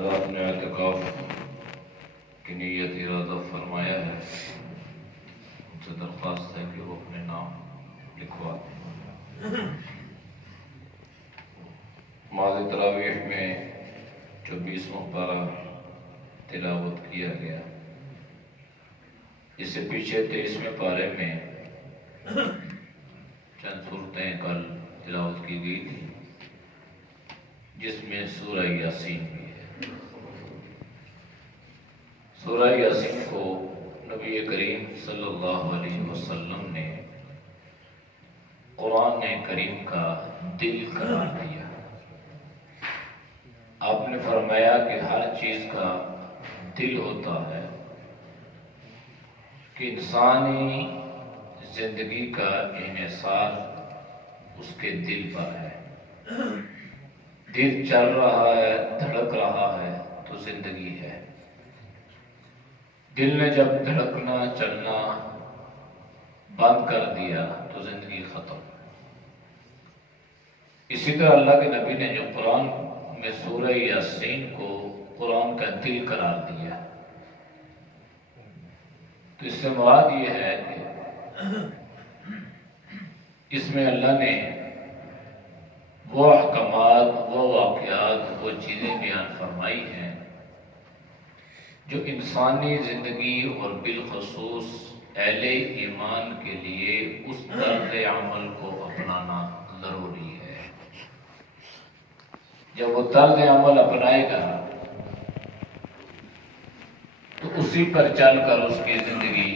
حضرات نے اعتکاف کی نیت ارادہ فرمایا ہے، ان سے درخواست ہے کہ وہ اپنے نام لکھوا دیں۔ نماز تراویح میں 24واں پارہ تلاوت کیا گیا، اس سے پیچھے 23ویں پارے میں چند صورتیں کل تلاوت کی گئی تھی، جس میں سورہ یاسین بھی ہے۔ سورہ یاسین کو نبی کریم صلی اللہ علیہ وسلم نے قرآن کریم کا دل قرار دیا۔ آپ نے فرمایا کہ ہر چیز کا دل ہوتا ہے، کہ انسانی زندگی کا انحصار اس کے دل پر ہے۔ دل چل رہا ہے، دھڑک رہا ہے تو زندگی ہے۔ دل نے جب دھڑکنا چلنا بند کر دیا تو زندگی ختم۔ اسی طرح اللہ کے نبی نے جو قرآن میں سورہ یاسین کو قرآن کا دل قرار دیا، تو اس سے مراد یہ ہے کہ اس میں اللہ نے وہ احکامات، وہ واقعات، وہ چیزیں بیان فرمائی ہیں جو انسانی زندگی اور بالخصوص اہل ایمان کے لیے اس طرز عمل کو اپنانا ضروری ہے۔ جب وہ طرز عمل اپنائے گا تو اسی پر چل کر اس کی زندگی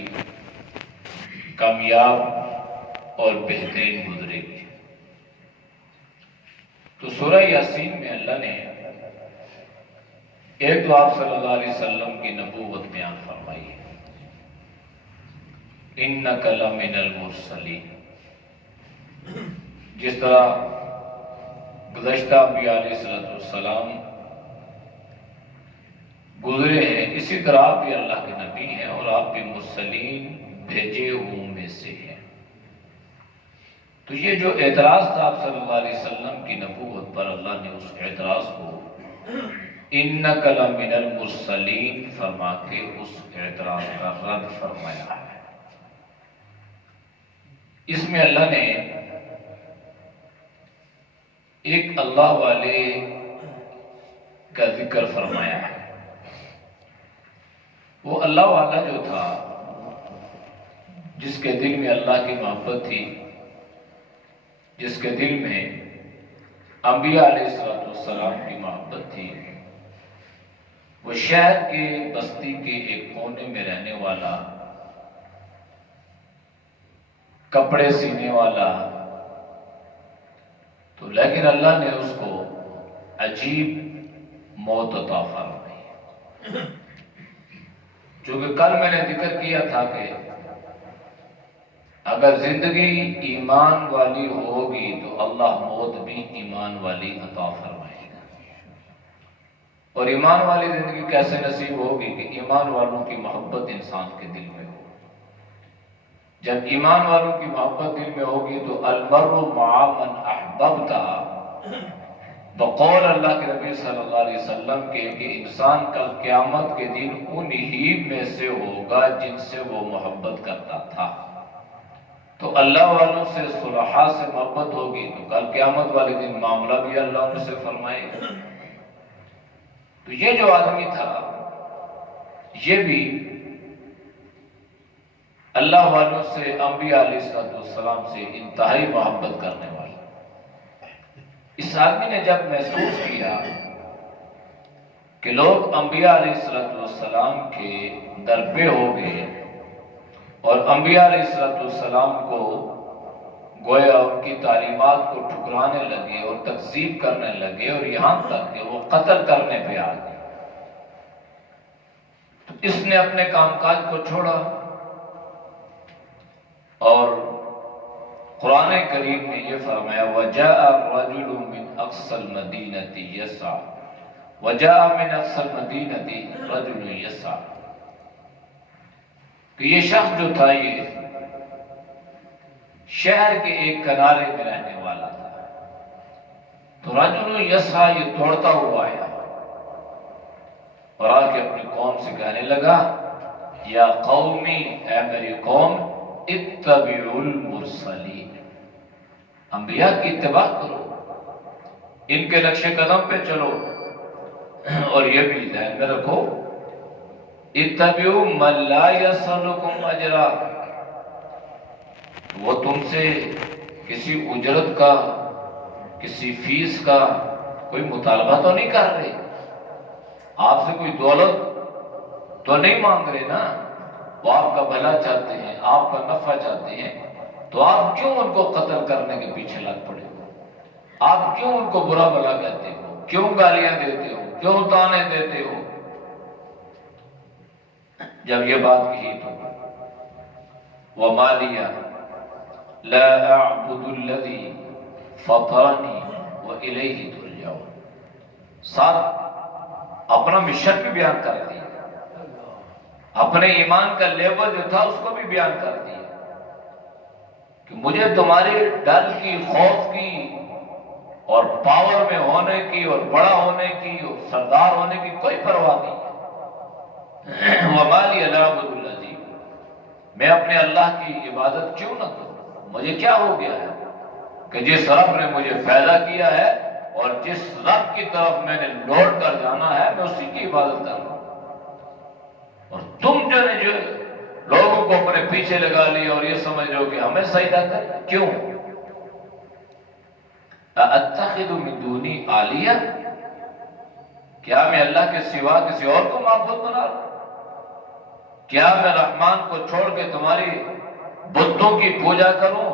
کامیاب اور بہترین گزرے گی۔ تو سورہ یاسین میں اللہ نے ایک تو آپ صلی اللہ علیہ وسلم کی نبوت بیان فرمائی ہے، اِنَّكَ لَمِنَ الْمُرْسَلِينَ۔ جس طرح گزشتہ انبیاء علیہ السلام گزرے ہیں، اسی طرح آپ بھی اللہ کے نبی ہیں اور آپ بھی مرسلین بھیجے ہوں میں سے ہیں۔ تو یہ جو اعتراض تھا آپ صلی اللہ علیہ وسلم کی نبوت پر، اللہ نے اس اعتراض کو اِنَّكَ لَمِنَ الْمُرْسَلِينَ فرما کے اس اعتراض کا رد فرمایا ہے۔ اس میں اللہ نے ایک اللہ والے کا ذکر فرمایا ہے۔ وہ اللہ والا جو تھا، جس کے دل میں اللہ کی محبت تھی، جس کے دل میں انبیاء علیہ السلام کی محبت تھی، وہ شہر کے بستی کے ایک کونے میں رہنے والا، کپڑے سینے والا، تو لیکن اللہ نے اس کو عجیب موت عطا فرمائی۔ چونکہ کل میں نے ذکر کیا تھا کہ اگر زندگی ایمان والی ہوگی تو اللہ موت بھی ایمان والی عطا فرمائے گا۔ اور ایمان والی زندگی کیسے نصیب ہوگی؟ کہ ایمان والوں کی محبت انسان کے دل میں ہو۔ جب ایمان والوں کی محبت دل میں ہوگی تو المرء مع من احببت، بقول اللہ کے نبی صلی اللہ علیہ وسلم کے کہ انسان کل قیامت کے دن انہی میں سے ہوگا جن سے وہ محبت کرتا تھا۔ تو اللہ والوں سے صلحاء سے محبت ہوگی تو کل قیامت والے دن معاملہ بھی اللہ ان سے فرمائے گا۔ تو یہ جو آدمی تھا، یہ بھی اللہ والوں سے، انبیاء علیہ السلام سے انتہائی محبت کرنے والا۔ اس آدمی نے جب محسوس کیا کہ لوگ انبیاء علیہ السلام کے در پہ ہو گئے اور انبیاء علیہ السلام کو گویا ان کی تعلیمات کو ٹھکرانے لگے اور تکذیب کرنے لگے اور یہاں تک کہ وہ قتل کرنے پہ آ گئے، تو اس نے اپنے کام کاج کو چھوڑا اور قرآن کریم میں یہ فرمایا وَجَاءَ الرَّجُلُ مِنْ أَقْصَى الْمَدِينَةِ يَسْعَىٰ وَجَاءَ مِنْ أَقْصَى الْمَدِينَةِ رَجُلٌ يَسْعَىٰ، کہ یہ شخص جو تھا یہ شہر کے ایک کنارے میں رہنے والا تھا، تو رجل یسعیٰ یہ دوڑتا ہوا آیا، اور آ کے اپنی قوم سے کہنے لگا یا قومی، اے میری قوم، اتبعوا المرسلین، انبیاء کی اتباع کرو، ان کے نقش قدم پہ چلو، اور یہ بھی ذہن میں رکھو اتبعوا من لا یسألکم اجرا، وہ تم سے کسی اجرت کا، کسی فیس کا کوئی مطالبہ تو نہیں کر رہے، آپ سے کوئی دولت تو نہیں مانگ رہے نا، وہ آپ کا بھلا چاہتے ہیں، آپ کا نفع چاہتے ہیں، تو آپ کیوں ان کو قتل کرنے کے پیچھے لگ پڑے ہو؟ آپ کیوں ان کو برا بھلا کہتے ہو؟ کیوں گالیاں دیتے ہو؟ کیوں تانے دیتے ہو؟ جب یہ بات کہی تو وَمَا لِيَ لَا أَعْبُدُ الَّذِي فَطَرَنِي وَإِلَيْهِ تُرْجَعُونَ، ساتھ اپنا مشن بھی بیان کر دیا، اپنے ایمان کا لیول جو تھا اس کو بھی بیان کر دیا کہ مجھے تمہارے ڈر کی، خوف کی، اور پاور میں ہونے کی، اور بڑا ہونے کی، اور سردار ہونے کی کوئی پرواہ نہیں ہے۔ وَمَا لِيَ لَا أَعْبُدُ الَّذِي، میں اپنے اللہ کی عبادت کیوں نہ کروں؟ مجھے کیا ہو گیا ہے کہ جس رب نے مجھے پیدا کیا ہے اور جس رب کی طرف میں نے لوٹ کر جانا ہے، میں اسی کی عبادت کر رہا ہوں، اور تم جو نے جو لوگوں کو اپنے پیچھے لگا لیا اور یہ سمجھ رہے ہو کہ ہمیں سجدہ کریں، کیوں؟ أَأَتَّخِذُ مِن دُونِهِ آلِهَةً، کیا میں اللہ کے سوا کسی اور کو معبود بنا لوں؟ کیا میں رحمان کو چھوڑ کے تمہاری بتوں کی پوجا کروں؟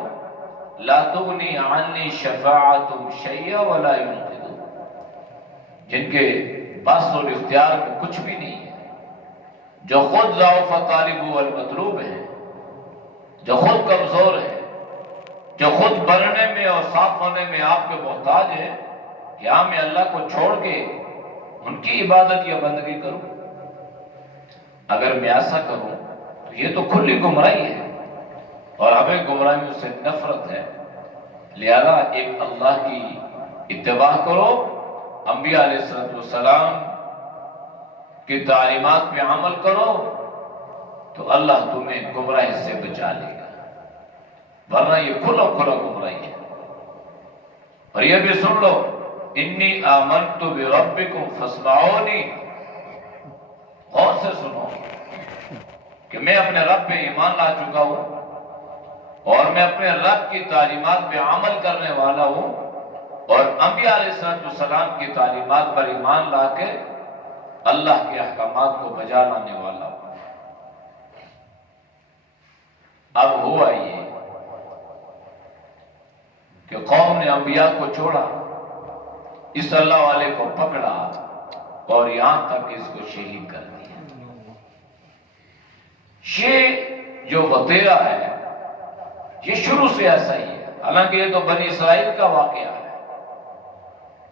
لا تغنی عنی شفاعتهم شیئا ولا ينقذون، جن کے بس اور اختیار میں کچھ بھی نہیں ہے، جو خود ضعف طالب والمطلوب ہے، جو خود کمزور ہے، جو خود بننے میں اور صاف ہونے میں آپ کے محتاج ہے، کیا میں اللہ کو چھوڑ کے ان کی عبادت یا بندگی کروں؟ اگر میں ایسا کروں تو یہ تو کھلی گمراہی ہے، اور ہمیں گمراہیوں سے نفرت ہے، لہذا ایک اللہ کی اتباع کرو، انبیاء علیہ السلام کی تعلیمات پہ عمل کرو، تو اللہ تمہیں گمراہی سے بچا لے گا، ورنہ یہ کھلا کھلا گمراہی ہے۔ اور یہ بھی سن لو انی آمنت بربکم فاسمعونی، غور سے سنو کہ میں اپنے رب پہ ایمان لا چکا ہوں، اور میں اپنے رب کی تعلیمات پہ عمل کرنے والا ہوں، اور انبیاء علیہ السلام کی تعلیمات پر ایمان لا کے اللہ کے احکامات کو بجا لانے والا ہوں۔ اب ہوا یہ کہ قوم نے انبیاء کو چھوڑا، اس اللہ والے کو پکڑا، اور یہاں تک اس کو شہید کر دیا۔ یہ جو وطیرہ ہے یہ شروع سے ایسا ہی ہے، حالانکہ یہ تو بنی اسرائیل کا واقعہ ہے،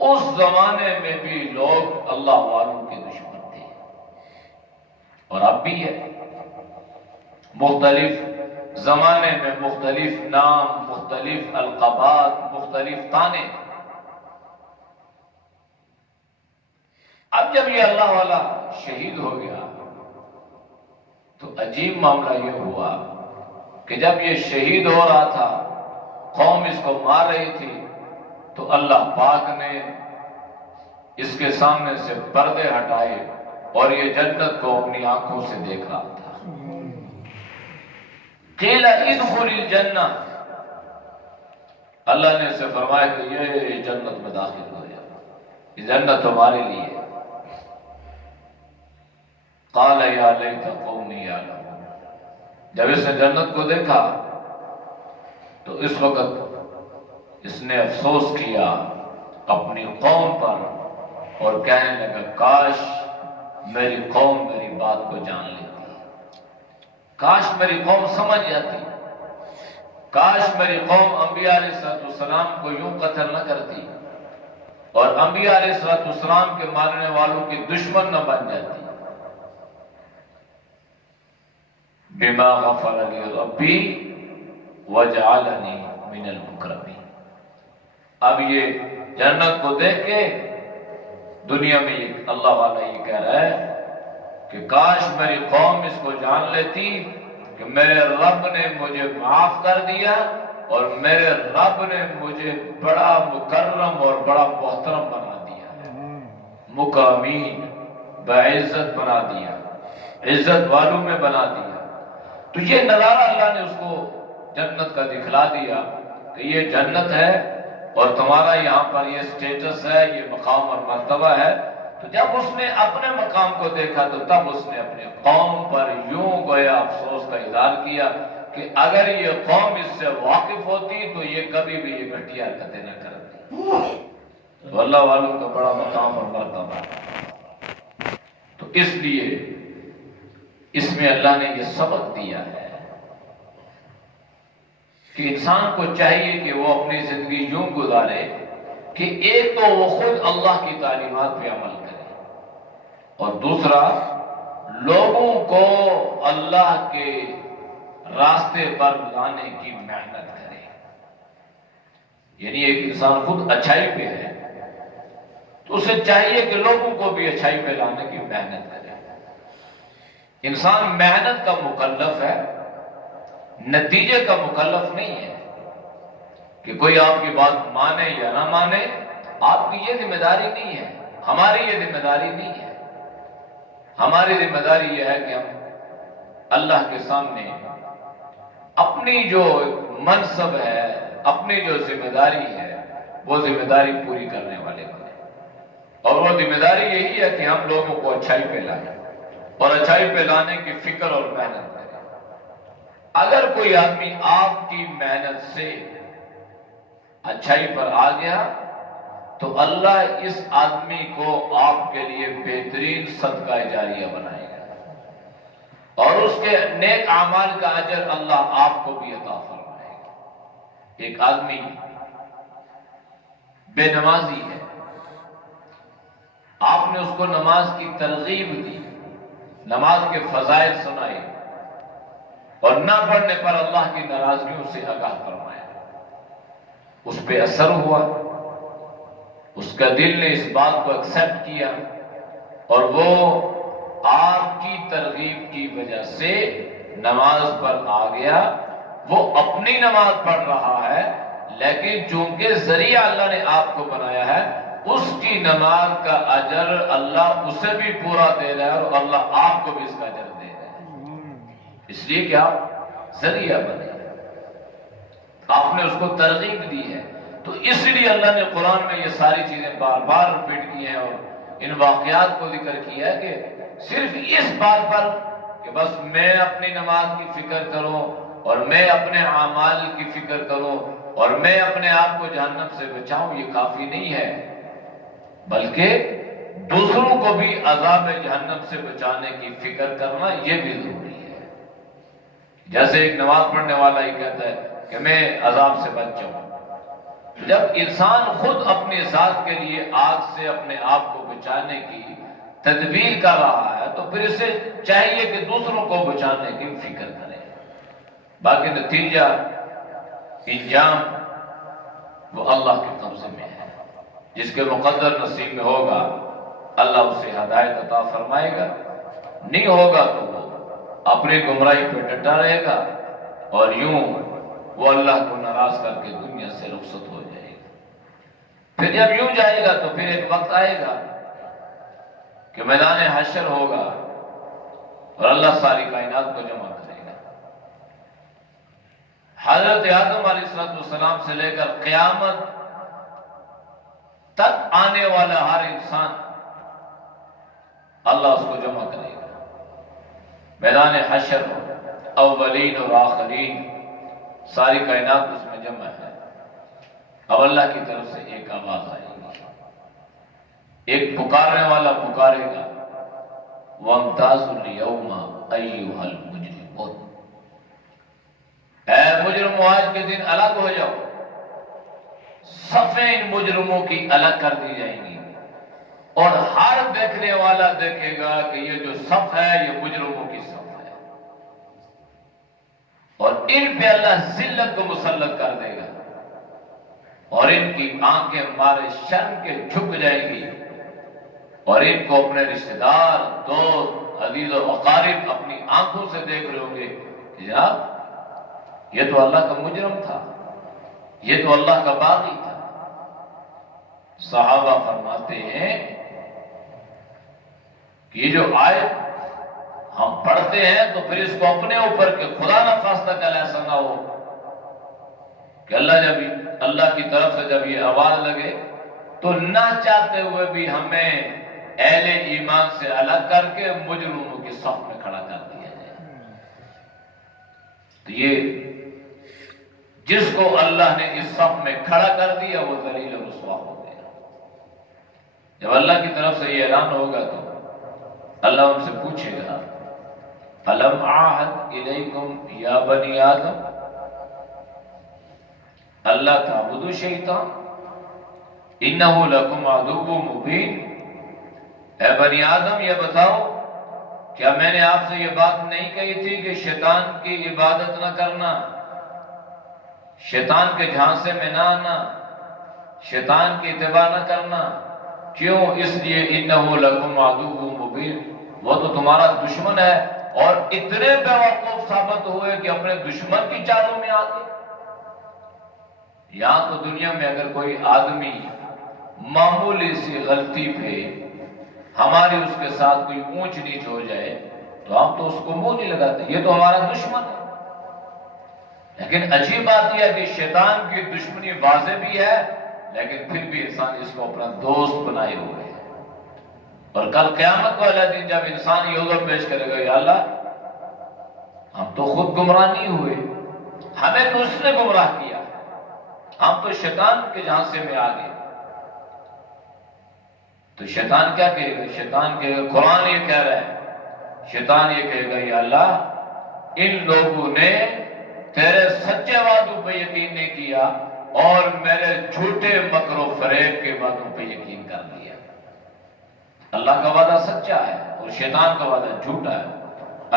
اس زمانے میں بھی لوگ اللہ والوں کے دشمن تھے، اور اب بھی ہے، مختلف زمانے میں مختلف نام، مختلف القابات، مختلف طعنے۔ اب جب یہ اللہ والا شہید ہو گیا تو عجیب معاملہ یہ ہوا کہ جب یہ شہید ہو رہا تھا، قوم اس کو مار رہی تھی، تو اللہ پاک نے اس کے سامنے سے پردے ہٹائے اور یہ جنت کو اپنی آنکھوں سے دیکھ رہا تھا۔ قیل ادخل الجنہ، اللہ نے اسے فرمایا کہ یہ جنت میں داخل ہو جائے، یہ جنت تمہارے لیے ہے۔ قال یا لیت قومی یعلمون، جب اس نے جنت کو دیکھا تو اس وقت اس نے افسوس کیا اپنی قوم پر، اور کہنے لگا کاش میری قوم میری بات کو جان لیتی، کاش میری قوم سمجھ جاتی، کاش میری قوم انبیاء علیہ السلام کو یوں قتل نہ کرتی، اور انبیاء علیہ السلام کے ماننے والوں کی دشمن نہ بن جاتی۔ بما غفر لی ربی وجعلنی من المکرمین۔ اب یہ جنت کو دیکھ کے دنیا میں اللہ والا یہ کہہ رہا ہے کہ کاش میری قوم اس کو جان لیتی کہ میرے رب نے مجھے معاف کر دیا اور میرے رب نے مجھے بڑا مکرم اور بڑا محترم بنا دیا، مقامین، باعزت بنا دیا، عزت والوں میں بنا دیا۔ تو یہ نظارہ اللہ نے اس کو جنت کا دکھلا دیا کہ یہ جنت ہے اور تمہارا یہاں پر یہ سٹیٹس ہے، یہ مقام اور مرتبہ ہے۔ تو جب اس نے اپنے مقام کو دیکھا تو تب اس نے اپنے قوم پر یوں گویا افسوس کا اظہار کیا کہ اگر یہ قوم اس سے واقف ہوتی تو یہ کبھی بھی یہ گھٹیا حرکتیں نہ کرتی۔ تو اللہ والوں کا بڑا مقام اور مرتبہ ہے۔ تو اس لیے اس میں اللہ نے یہ سبق دیا ہے کہ انسان کو چاہیے کہ وہ اپنی زندگی یوں گزارے کہ ایک تو وہ خود اللہ کی تعلیمات پہ عمل کرے اور دوسرا لوگوں کو اللہ کے راستے پر لانے کی محنت کرے۔ یعنی ایک انسان خود اچھائی پہ ہے تو اسے چاہیے کہ لوگوں کو بھی اچھائی پہ لانے کی محنت کرے۔ انسان محنت کا مکلف ہے، نتیجے کا مکلف نہیں ہے کہ کوئی آپ کی بات مانے یا نہ مانے۔ آپ کی یہ ذمہ داری نہیں ہے، ہماری یہ ذمہ داری نہیں ہے۔ ہماری ذمہ داری یہ ہے کہ ہم اللہ کے سامنے اپنی جو منصب ہے، اپنی جو ذمہ داری ہے، وہ ذمہ داری پوری کرنے والے بنیں۔ اور وہ ذمہ داری یہی ہے کہ ہم لوگوں کو اچھائی پہ لائیں اور اچھائی پہ لانے کی فکر اور محنت کریں۔ اگر کوئی آدمی آپ کی محنت سے اچھائی پر آ گیا تو اللہ اس آدمی کو آپ کے لیے بہترین صدقہ جاریہ بنائے گا اور اس کے نیک اعمال کا اجر اللہ آپ کو بھی عطا فرمائے گا۔ ایک آدمی بے نمازی ہے، آپ نے اس کو نماز کی ترغیب دی، نماز کے فضائل سنائے اور نہ پڑھنے پر اللہ کی ناراضگیوں سے آگاہ فرمایا۔ اس پہ اثر ہوا، اس کا دل نے اس بات کو ایکسپٹ کیا اور وہ آپ کی ترغیب کی وجہ سے نماز پر آ گیا۔ وہ اپنی نماز پڑھ رہا ہے لیکن چونکہ ذریعہ اللہ نے آپ کو بنایا ہے، اس کی نماز کا اجر اللہ اسے بھی پورا دے رہا ہے اور اللہ آپ کو بھی اس کا اجر دے رہا ہے، اس لیے کہ آپ ذریعہ بنے، آپ نے اس کو ترغیب دی ہے۔ تو اس لیے اللہ نے قرآن میں یہ ساری چیزیں بار بار ریپیٹ کی ہیں اور ان واقعات کو ذکر کیا ہے کہ صرف اس بات پر کہ بس میں اپنی نماز کی فکر کروں اور میں اپنے اعمال کی فکر کروں اور میں اپنے آپ کو جہنم سے بچاؤں، یہ کافی نہیں ہے، بلکہ دوسروں کو بھی عذاب جہنم سے بچانے کی فکر کرنا یہ بھی ضروری ہے۔ جیسے ایک نماز پڑھنے والا ہی کہتا ہے کہ میں عذاب سے بچ جاؤں، جب انسان خود اپنے ذات کے لیے آگ سے اپنے آپ کو بچانے کی تدبیر کر رہا ہے تو پھر اسے چاہیے کہ دوسروں کو بچانے کی فکر کرے۔ باقی نتیجہ انجام وہ اللہ کے قبضے میں ہے، جس کے مقدر نصیب میں ہوگا اللہ اسے ہدایت عطا فرمائے گا، نہیں ہوگا تو وہ اپنی گمراہی پہ ڈٹا رہے گا اور یوں وہ اللہ کو ناراض کر کے دنیا سے رخصت ہو جائے گا۔ پھر جب یوں جائے گا تو پھر ایک وقت آئے گا کہ میدان حشر ہوگا اور اللہ ساری کائنات کو جمع کرے گا۔ حضرت آدم علیہ السلام سے لے کر قیامت تک آنے والا ہر انسان اللہ اس کو جمع کرے گا۔ میدان حشر اولین اور آخرین ساری کائنات اس میں جمع ہے۔ اب اللہ کی طرف سے ایک آواز آئے گی، ایک پکارنے والا پکارے گا، وَامْتَازُوا الْيَوْمَ أَيُّهَا الْمُجْرِمُونَ، اے مجرموں آج کے دن الگ ہو جاؤ۔ صفیں ان مجرموں کی الگ کر دی جائیں گی اور ہر دیکھنے والا دیکھے گا کہ یہ جو صف ہے یہ مجرموں کی صف ہے اور ان پہ اللہ ذلت کو مسلط کر دے گا اور ان کی آنکھیں مارے شرم کے جھک جائیں گی اور ان کو اپنے رشتہ دار، دوست، عزیز و اقارب اپنی آنکھوں سے دیکھ رہے ہوں گے کہ جناب یہ تو اللہ کا مجرم تھا، یہ تو اللہ کا باغی تھا۔ صحابہ فرماتے ہیں کہ یہ جو آیت ہم پڑھتے ہیں تو پھر اس کو اپنے اوپر کہ خدا نہ خواستہ کل ایسا نہ ہو کہ اللہ کی طرف سے جب یہ آواز لگے تو نہ چاہتے ہوئے بھی ہمیں اہل ایمان سے الگ کر کے مجرموں کی صف میں کھڑا کر دیا جائے۔ تو یہ جس کو اللہ نے اس صف میں کھڑا کر دیا وہ ذلیل و رسوا ہو گیا۔ جب اللہ کی طرف سے یہ اعلان ہوگا تو اللہ ان سے پوچھے گا الم عہد الیکم یا بنی آدم اللہ تعبدوا الشیطان انہ لکم عدو مبین۔ اے بنی آدم یہ بتاؤ کیا میں نے آپ سے یہ بات نہیں کہی تھی کہ شیطان کی عبادت نہ کرنا، شیطان کے جھانسے میں نہ آنا، شیطان کی اتباع نہ کرنا؟ کیوں؟ اس لیے انہ لکم عدو مبین، وہ تو تمہارا دشمن ہے، اور اتنے بیوقوف ثابت ہوئے کہ اپنے دشمن کی چالوں میں آ گئے۔ یہاں تو دنیا میں اگر کوئی آدمی معمولی سی غلطی پہ ہماری اس کے ساتھ کوئی اونچ نیچ ہو جائے تو ہم تو اس کو منہ نہیں لگاتے، یہ تو ہمارا دشمن ہے۔ لیکن عجیب بات یہ ہے کہ شیطان کی دشمنی واضح بھی ہے لیکن پھر بھی انسان اس کو اپنا دوست بنائے ہوئے ہے۔ اور کل قیامت والا دن جب انسان یہ عذر پیش کرے گا یا اللہ ہم تو خود گمراہ نہیں ہوئے، ہمیں تو اس نے گمراہ کیا، ہم تو شیطان کے جھانسے میں آ گئے، تو شیطان کیا کہے گا؟ شیطان کہے گا، قرآن یہ کہہ رہا ہے، شیطان یہ کہے گا یا اللہ ان لوگوں نے تیرے سچے وعدوں پہ یقین نہیں کیا اور میرے جھوٹے مکر و فریب کے وعدوں پہ یقین کر لیا۔ اللہ کا وعدہ سچا ہے اور شیطان کا وعدہ جھوٹا ہے۔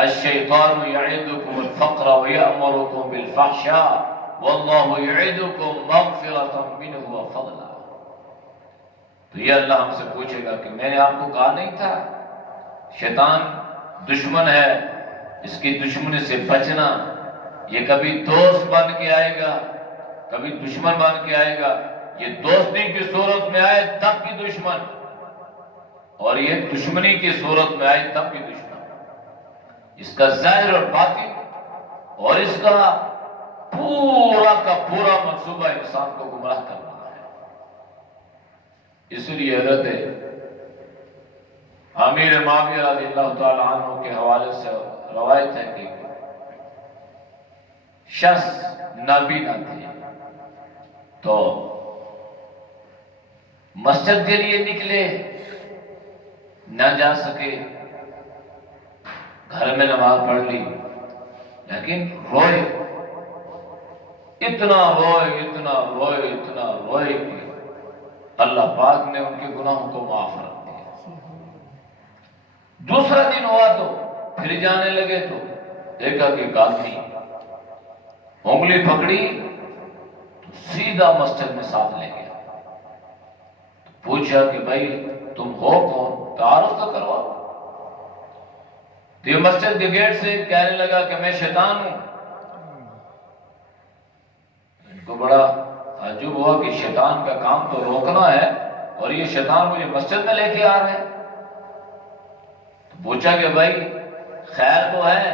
الشیطان یعدکم الفقر ویأمرکم بالفحشاء واللہ یعدکم مغفرۃ منہ وفضلا۔ تو یہ اللہ ہم سے پوچھے گا کہ میں نے آپ کو کہا نہیں تھا شیطان دشمن ہے، اس کی دشمنی سے بچنا، یہ کبھی دوست بن کے آئے گا کبھی دشمن بن کے آئے گا، یہ دوستی کی صورت میں آئے تب بھی دشمن اور یہ دشمنی کی صورت میں آئے تب بھی دشمن۔ اس کا ظاہر اور باطن اور اس کا پورا منصوبہ انسان کو گمراہ کرنا ہے۔ اس لیے حضرت امیر معاویہ رضی اللہ تعالی عنہ کے حوالے سے روایت ہے کہ شخص نبی نہ تھے تو مسجد کے لیے نکلے، نہ جا سکے، گھر میں نماز پڑھ لی لیکن روئے، اتنا روئے کہ اللہ پاک نے ان کے گناہوں کو معاف رکھ دیا۔ دوسرا دن ہوا تو پھر جانے لگے تو دیکھا کہ آدمی انگلی پکڑی تو سیدھا مسجد میں ساتھ لے گیا۔ تو پوچھا کہ بھائی تم ہو کون؟ تعارف تو کرواؤ۔ تو یہ مسجد کے گیٹ سے کہنے لگا کہ میں شیطان ہوں۔ ان کو بڑا تعجب ہوا کہ شیطان کا کام تو روکنا ہے اور یہ شیطان مجھے مسجد میں لے کے آ رہے ہیں۔ تو پوچھا کہ بھائی خیر تو ہے،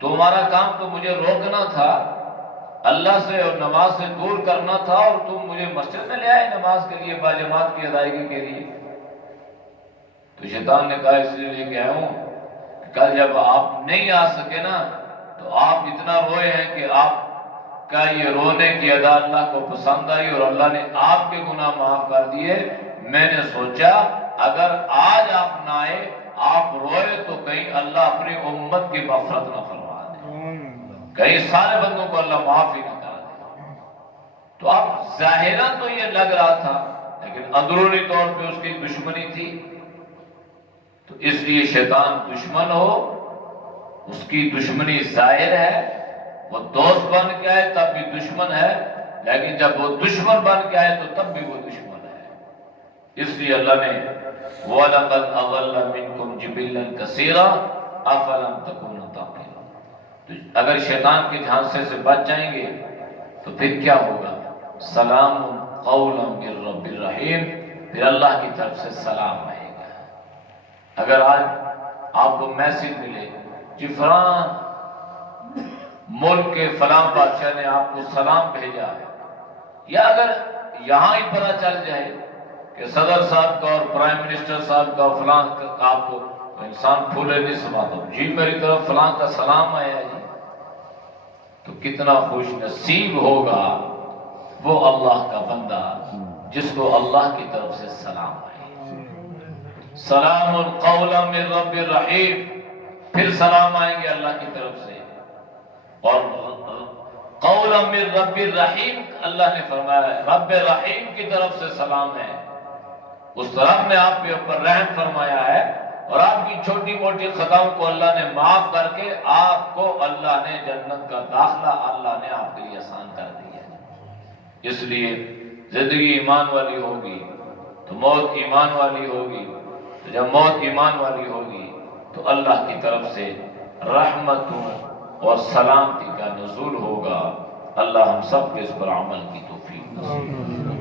تمہارا کام تو مجھے روکنا تھا، اللہ سے اور نماز سے دور کرنا تھا، اور تم مجھے مسجد میں لے آئے نماز کے لیے، باجماعت کی ادائیگی کے لیے۔ تو شیطان نے کہا اس لیے لے کے آیا ہوں کہ کل جب آپ نہیں آ سکے نا تو آپ اتنا روئے ہیں کہ آپ کا یہ رونے کی ادا اللہ کو پسند آئی اور اللہ نے آپ کے گناہ معاف کر دیے۔ میں نے سوچا اگر آج آپ نہ آئے، آپ روئے تو کہیں اللہ اپنی امت کی مغفرت نہ فرما دے، کہیں سارے بندوں کو اللہ معاف ہی نہ کر دے۔ تو اب ظاہراً تو یہ لگ رہا تھا لیکن اندرونی طور پہ اس کی دشمنی تھی۔ تو اس لیے شیطان دشمن ہو، اس کی دشمنی ظاہر ہے، وہ دوست بن کے آئے تب بھی دشمن ہے، لیکن جب وہ دشمن بن کے آئے تو تب بھی وہ دشمن ہے۔ اس لیے اللہ نے وَلَقَدْ أَضَلَّ مِنْكُمْ جِبِلًّا كَثِيرًا أَفَلَمْ تَكُونُوا تَعْقِلُونَ۔ تو اگر شیطان کے جھانسے سے بچ جائیں گے تو پھر کیا ہوگا؟ سلام قولا من رب الرحیم، پھر اللہ کی طرف سے سلام آئے گا۔ اگر آج آپ کو میسج ملے کہ فلاں ملک کے فلاں بادشاہ نے آپ کو سلام بھیجا ہے، یا اگر یہاں ہی پتہ چل جائے کہ صدر صاحب کا اور پرائم منسٹر صاحب کا فلاں کا آپ کو، تو انسان پھولے نہیں سماتا، جی میری طرف فلاں کا سلام آیا جی، تو کتنا خوش نصیب ہوگا وہ اللہ کا بندہ جس کو اللہ کی طرف سے سلام آئے۔ سلام قولا من رب الرحیم، پھر سلام آئیں گے اللہ کی طرف سے، اور قولا من رب الرحیم اللہ نے فرمایا رب رحیم کی طرف سے سلام ہے، اس رب نے آپ کے اوپر رحم فرمایا ہے اور آپ کی چھوٹی موٹی خطاؤں کو اللہ نے معاف کر کے آپ کو اللہ نے جنت کا داخلہ اللہ نے آپ کے لیے آسان کر دیا ہے۔ اس لیے زندگی ایمان والی ہوگی تو موت ایمان والی ہوگی، تو جب موت ایمان والی ہوگی تو اللہ کی طرف سے رحمتوں اور سلامتی کا نزول ہوگا۔ اللہ ہم سب کے اس پر عمل کی توفیق نصیب